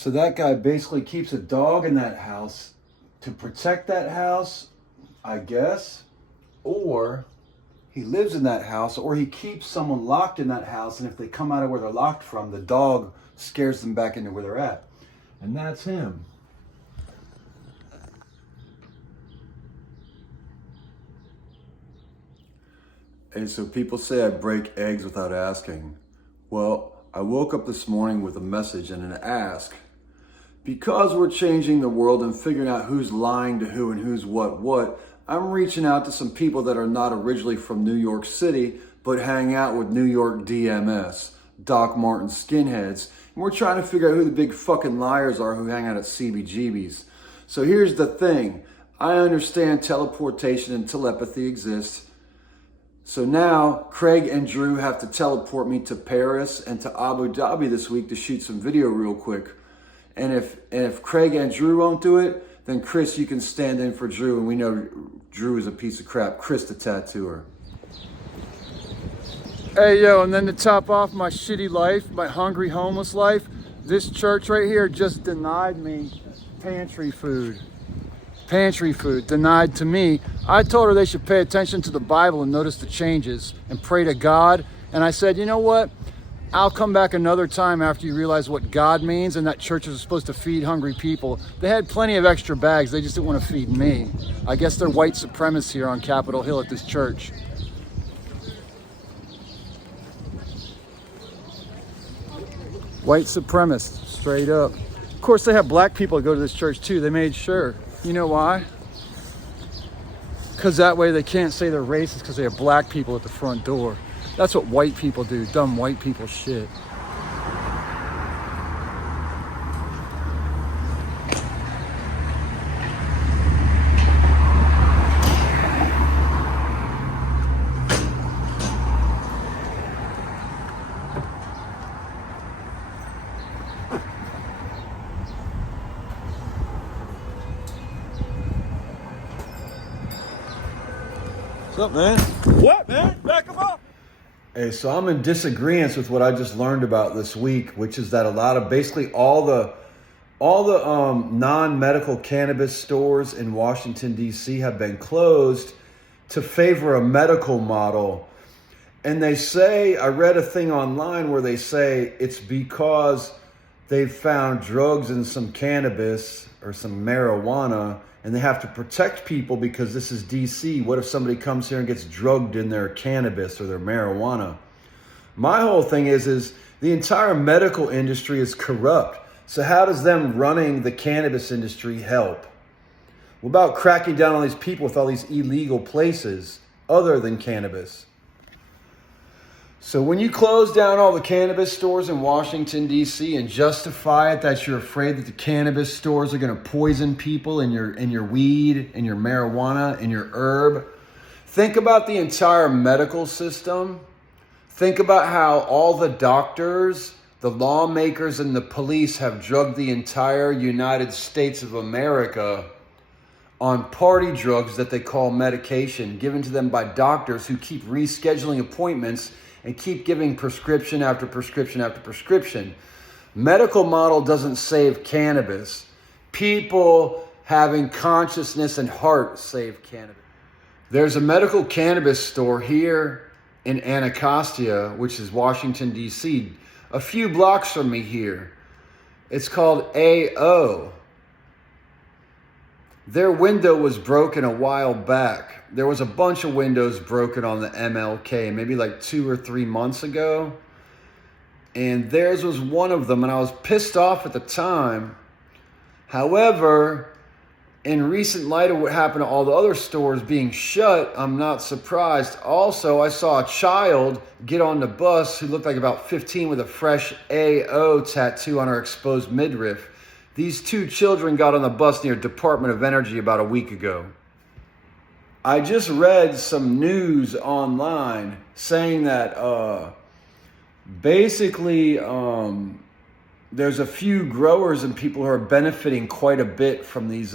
So that guy basically keeps a dog in that house to protect that house, I guess, or he lives in that house, or he keeps someone locked in that house, and if they come out of where they're locked from, the dog scares them back into where they're at. And that's him. And so people say I break eggs without asking. Well, I woke up this morning with a message and an ask. Because we're changing the world and figuring out who's lying to who and who's what, I'm reaching out to some people that are not originally from New York City, but hang out with New York DMS, Doc Martin skinheads. And we're trying to figure out who the big fucking liars are who hang out at CBGB's. So here's the thing. I understand teleportation and telepathy exist. So now Craig and Drew have to teleport me to Paris and to Abu Dhabi this week to shoot some video real quick. And if Craig and Drew won't do it, then Chris, you can stand in for Drew. And we know Drew is a piece of crap. Chris the tattooer. Hey, yo, and then to top off my shitty life, my hungry homeless life, this church right here just denied me pantry food. Pantry food denied to me. I told her they should pay attention to the Bible and notice the changes and pray to God. And I said, you know what? I'll come back another time after you realize what God means and that churches are supposed to feed hungry people. They had plenty of extra bags. They just didn't want to feed me. I guess they're white supremacists here on Capitol Hill at this church. White supremacists, straight up. Of course, they have black people that go to this church too. They made sure. You know why? Because that way they can't say they're racist because they have black people at the front door. That's what white people do, dumb white people shit. What's up, man? What, man? Back him up. Hey, so I'm in disagreement with what I just learned about this week, which is that a lot of basically all the non-medical cannabis stores in Washington, D.C. have been closed to favor a medical model. And they say, I read a thing online where they say it's because they've found drugs in some cannabis or some marijuana, and they have to protect people because this is DC. What if somebody comes here and gets drugged in their cannabis or their marijuana? My whole thing is the entire medical industry is corrupt. So how does them running the cannabis industry help? What about cracking down on these people with all these illegal places other than cannabis? So when you close down all the cannabis stores in Washington, D.C. and justify it that you're afraid that the cannabis stores are going to poison people in your weed, in your marijuana, in your herb, think about the entire medical system. Think about how all the doctors, the lawmakers, and the police have drugged the entire United States of America on party drugs that they call medication, given to them by doctors who keep rescheduling appointments and keep giving prescription after prescription after prescription. Medical model doesn't save cannabis. People having consciousness and heart save cannabis. There's a medical cannabis store here in Anacostia, which is Washington, D.C., a few blocks from me here. It's called AO. Their window was broken a while back. There was a bunch of windows broken on the MLK, maybe like 2 or 3 months ago. And theirs was one of them, and I was pissed off at the time. However, in recent light of what happened to all the other stores being shut, I'm not surprised. Also, I saw a child get on the bus who looked like about 15 with a fresh AO tattoo on her exposed midriff. These 2 children got on the bus near Department of Energy about a week ago. I just read some news online saying that basically there's a few growers and people who are benefiting quite a bit from these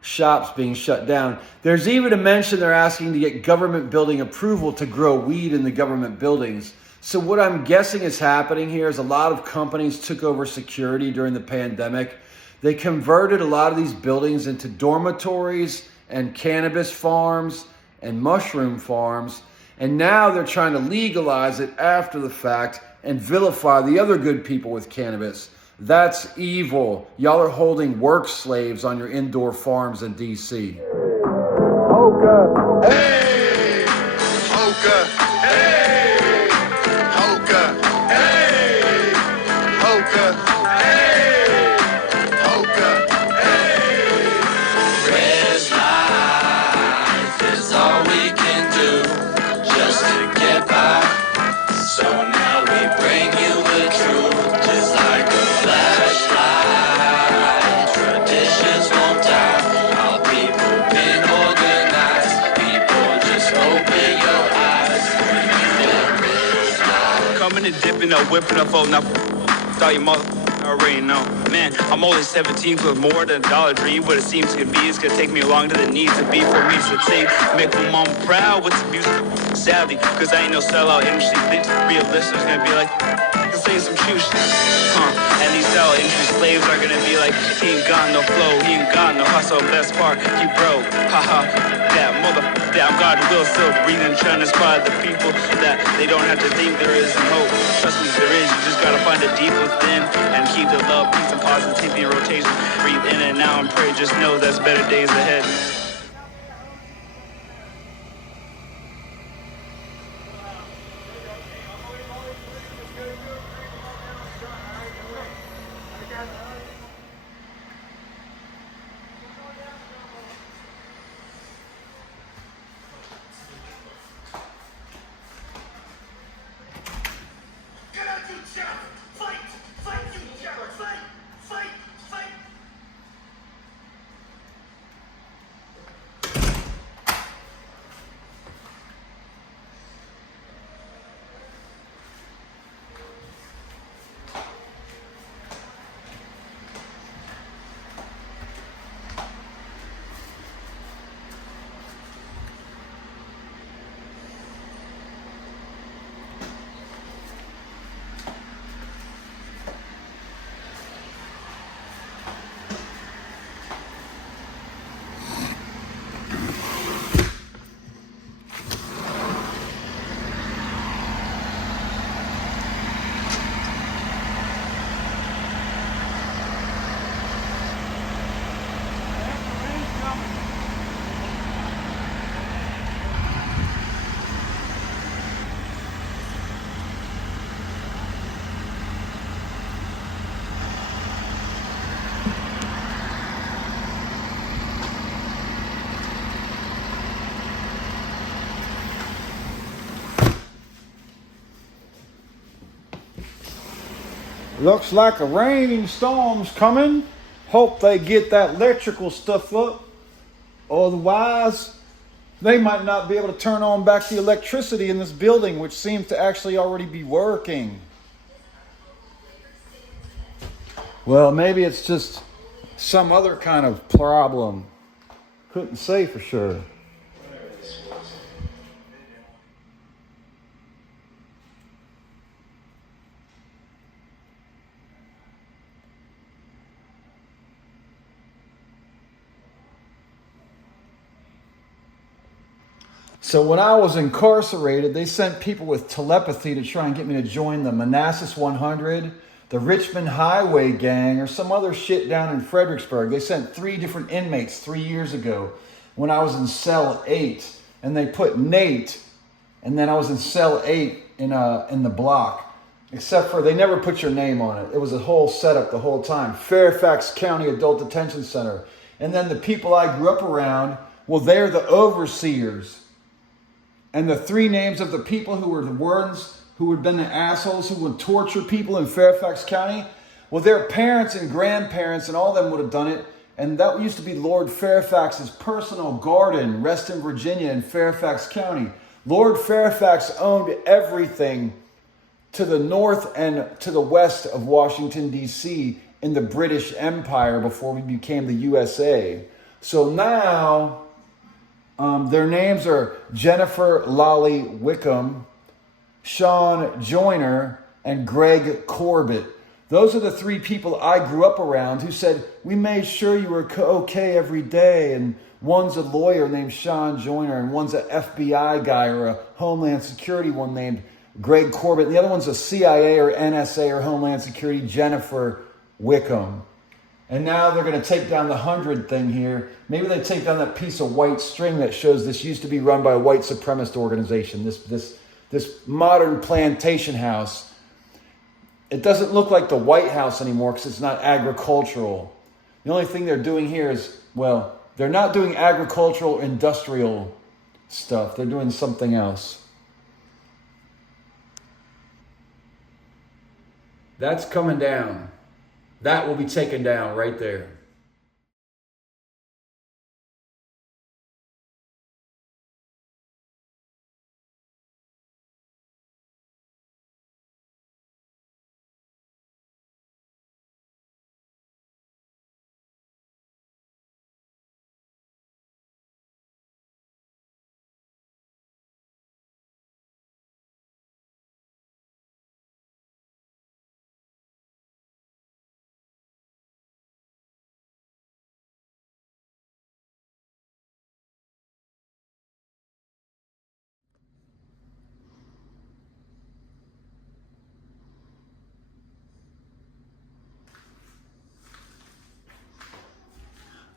shops being shut down. There's even a mention they're asking to get government building approval to grow weed in the government buildings. So what I'm guessing is happening here is a lot of companies took over security during the pandemic. They converted a lot of these buildings into dormitories and cannabis farms and mushroom farms. And now they're trying to legalize it after the fact and vilify the other good people with cannabis. That's evil. Y'all are holding work slaves on your indoor farms in DC. Hoka. Hey! Hoka. Hey! Hoka. Hey! Hoka. Hey! Hoka. Hey! Res life is all we can do just to get by. So now we bring you the truth, just like a flashlight. Traditions won't die. Our people been organized. People just open your eyes. Bring you that res life. Coming and dipping up, whipping up, oh, now thought you mother already know. Man, I'm only 17 with more than a dollar dream. What it seems to be, it's gonna take me along to the need to be for me to say, make my mom proud with the music. Sadly, cause I ain't no sellout industry. Real listeners gonna be like, say some true shit. And these sellout industry slaves are gonna be like, he ain't got no flow, he ain't got no hustle. Best part, he broke. Haha, that mother, damn God will still breathing, trying to inspire the people that they don't have to think there isn't hope. Trust me, there is. You just gotta find it deep within and keep the love, peace, and positivity in rotation. Breathe in and out and pray. Just know there's better days ahead. Get out, you jerk! Fight! Fight, you jerk! Fight! Fight! Fight! Looks like a rainstorm's coming. Hope they get that electrical stuff up. Otherwise, they might not be able to turn on back the electricity in this building, which seems to actually already be working. Well, maybe it's just some other kind of problem. Couldn't say for sure. So when I was incarcerated, they sent people with telepathy to try and get me to join the Manassas 100, the Richmond Highway Gang, or some other shit down in Fredericksburg. They sent 3 different inmates 3 years ago when I was in cell 8. And they put Nate, and then I was in cell 8 in the block. Except for they never put your name on it. It was a whole setup the whole time. Fairfax County Adult Detention Center. And then the people I grew up around, well, they're the overseers. And the 3 names of the people who were the ones who had been the assholes who would torture people in Fairfax County, well, their parents and grandparents and all of them would have done it. And that used to be Lord Fairfax's personal garden, Reston, Virginia, in Fairfax County. Lord Fairfax owned everything to the north and to the west of Washington, D.C. in the British Empire before we became the USA. So now, their names are Jennifer Lolly Wickham, Sean Joyner, and Greg Corbett. Those are the three people I grew up around who said, we made sure you were okay every day. And one's a lawyer named Sean Joyner, and one's an FBI guy or a Homeland Security one named Greg Corbett. And the other one's a CIA or NSA or Homeland Security, Jennifer Wickham. And now they're going to take down the 100 thing here. Maybe they take down that piece of white string that shows this used to be run by a white supremacist organization, this modern plantation house. It doesn't look like the White House anymore because it's not agricultural. The only thing they're doing here is, well, they're not doing agricultural industrial stuff. They're doing something else. That's coming down. That will be taken down right there.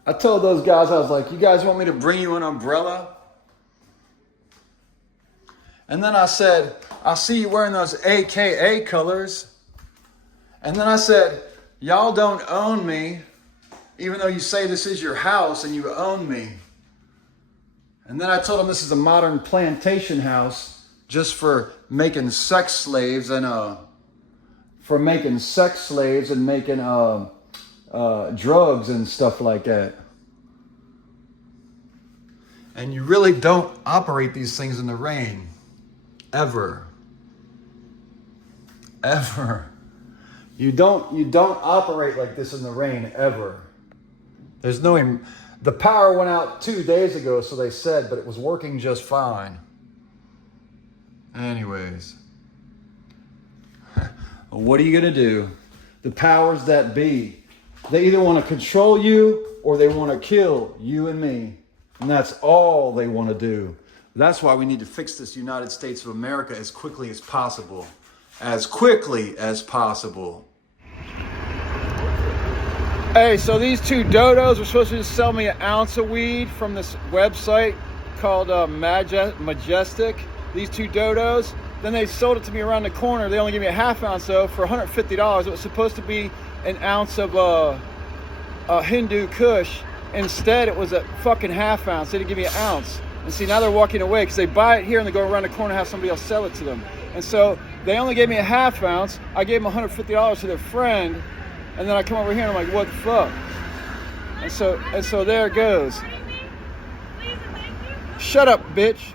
I told those guys, I was like, you guys want me to bring you an umbrella? And then I said, I see you wearing those AKA colors. And then I said, y'all don't own me, even though you say this is your house and you own me. And then I told them this is a modern plantation house just for making sex slaves and making drugs and stuff like that. And you really don't operate these things in the rain. Ever. Ever. You don't operate like this in the rain, ever. There's no... The power went out 2 days ago, so they said, but it was working just fine. Anyways. What are you going to do? The powers that be. They either want to control you or they want to kill you and me. And that's all they want to do. That's why we need to fix this United States of America as quickly as possible. As quickly as possible. Hey, so these two dodos were supposed to just sell me an ounce of weed from this website called Majestic. These two dodos. Then they sold it to me around the corner. They only gave me a half ounce though for $150. It was supposed to be an ounce of Hindu Kush. Instead, it was a fucking half ounce. They didn't give me an ounce. And see, now they're walking away because they buy it here and they go around the corner and have somebody else sell it to them. And so they only gave me a half ounce. I gave them $150 to their friend. And then I come over here and I'm like, what the fuck? And so there it goes. Shut up, bitch.